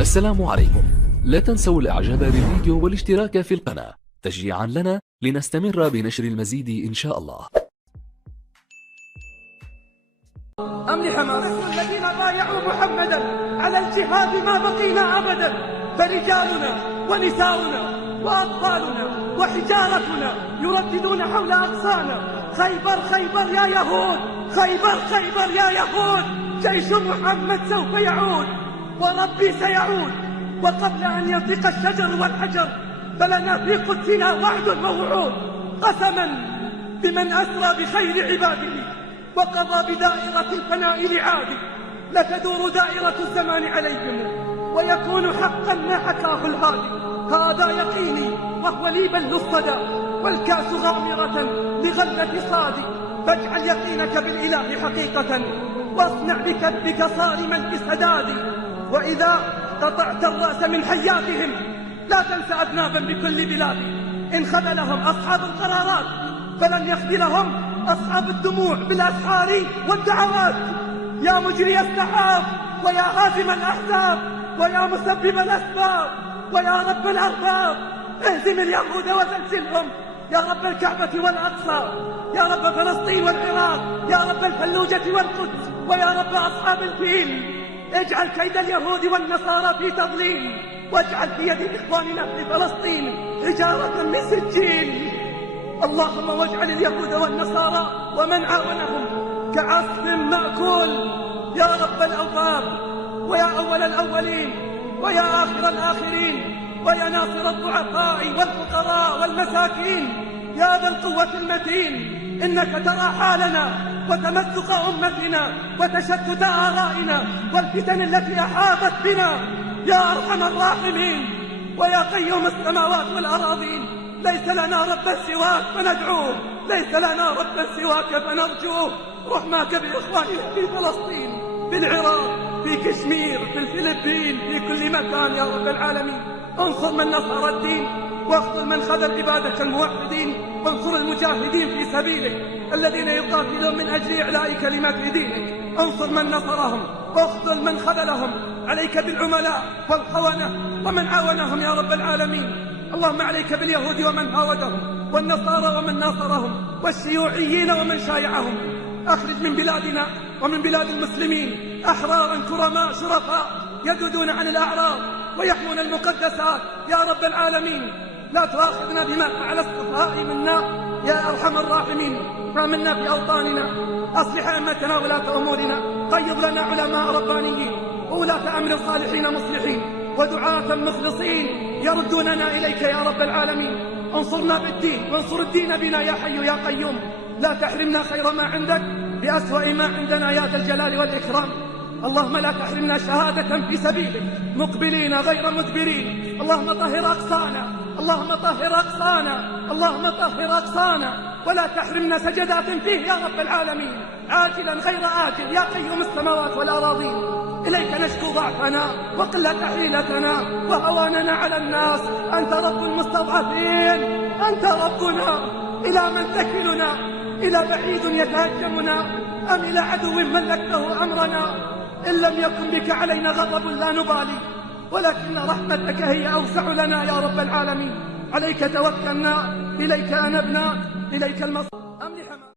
السلام عليكم. لا تنسوا الاعجاب بالفيديو والاشتراك في القناة تشجيعا لنا لنستمر بنشر المزيد إن شاء الله. أم لحماس الذين بايعوا محمدا على الجهاد ما بقينا أبدا، فرجالنا ونساؤنا وأطفالنا وحجارتنا يرددون حول أقصانا: خيبر خيبر يا يهود، خيبر خيبر يا يهود، جيش محمد سوف يعود وربي سيعود. وقبل أن ينطق الشجر والحجر فلنا في قدسنا وعد ووعود، قسما بمن أسرى بخير عباده وقضى بدائرة الفناء لعاده، لتدور دائرة الزمان عليهم ويكون حقا ما حكاه الهادي. هذا يقيني وهو لي بل الصدى، والكأس غامرة لغلة صادي. فاجعل يقينك بالإله حقيقة، واصنع بكذبك صارما بسدادي. وإذا قطعت الرأس من حياتهم لا تنس أذنابا بكل بلادي. إن خذلهم أصحاب القرارات فلن يخذلهم أصحاب الدموع بالأسحار والدعوات. يا مجري السحاب ويا هازم الأحزاب ويا مسبب الأسباب ويا رب الأرباب، اهزم اليهود وزلزلهم يا رب الكعبة والأقصى، يا رب فلسطين والعراق، يا رب الفلوجة والقدس، ويا رب أصحاب الفيل. اجعل كيد اليهود والنصارى في تضليل، واجعل في يد إخواننا في فلسطين حجارة من سجيل. اللهم واجعل اليهود والنصارى ومن عاونهم كعصف مأكول. يا رب الأوفار ويا أول الأولين ويا آخر الآخرين ويا ناصر الضعفاء والفقراء والمساكين، يا ذا القوة المتين، إنك ترى حالنا وتمزق أمتنا وتشتت آرائنا والفتن التي أحاطت بنا. يا أرحم الراحمين ويا قيوم السماوات والأراضين، ليس لنا رب سواك فندعوه، ليس لنا رب سواك فنرجوه. رحماك بإخواننا في فلسطين، في العراق، في كشمير، في الفلبين، في كل مكان يا رب العالمين. انصر من نصر الدين واخذل من خذل عبادك الموحدين، وانصر المجاهدين في سبيلك الذين يقاتلون من أجل إعلاء كلمات دينك. انصر من نصرهم واخذل من خذلهم، عليك بالعملاء والخونة ومن عاونهم يا رب العالمين. اللهم عليك باليهود ومن هاودهم، والنصارى ومن ناصرهم، والشيوعيين ومن شايعهم. أخرج من بلادنا ومن بلاد المسلمين أحرارا كرماء شرفاء يذودون عن الأعراض ويحمون المقدسات يا رب العالمين. لا تؤاخذنا بما فعل السفهاء منا يا أرحم الراحمين. آمنا في أوطاننا، أصلح أئمتنا ولاة أمورنا، قيض لنا علماء ربانيين وولاة أمر صالحين مصلحين ودعاة مخلصين يردوننا إليك يا رب العالمين. انصرنا بالدين وانصر الدين بنا يا حي يا قيوم. لا تحرمنا خير ما عندك بأسوأ ما عندنا يا ذا الجلال والإكرام. اللهم لا تحرمنا شهادة في سبيلك مقبلين غير مدبرين. اللهم طهر أقصانا، اللهم طهر أقصانا، اللهم طهر أقصانا، ولا تحرمنا سجدات فيه يا رب العالمين، عاجلا غير آجل يا قيوم السماوات والأراضين. إليك نشكو ضعفنا وقلة حيلتنا وهواننا على الناس. أنت رب المستضعفين، أنت ربنا. إلى من تكلنا؟ إلى بعيد يتهجمنا أم إلى عدو ملكته أمرنا؟ إن لم يكن بك علينا غضب لا نبالي، ولكن رحمتك هي أوسع لنا يا رب العالمين. عليك توكلنا، إليك أنبنا، إليك المصير.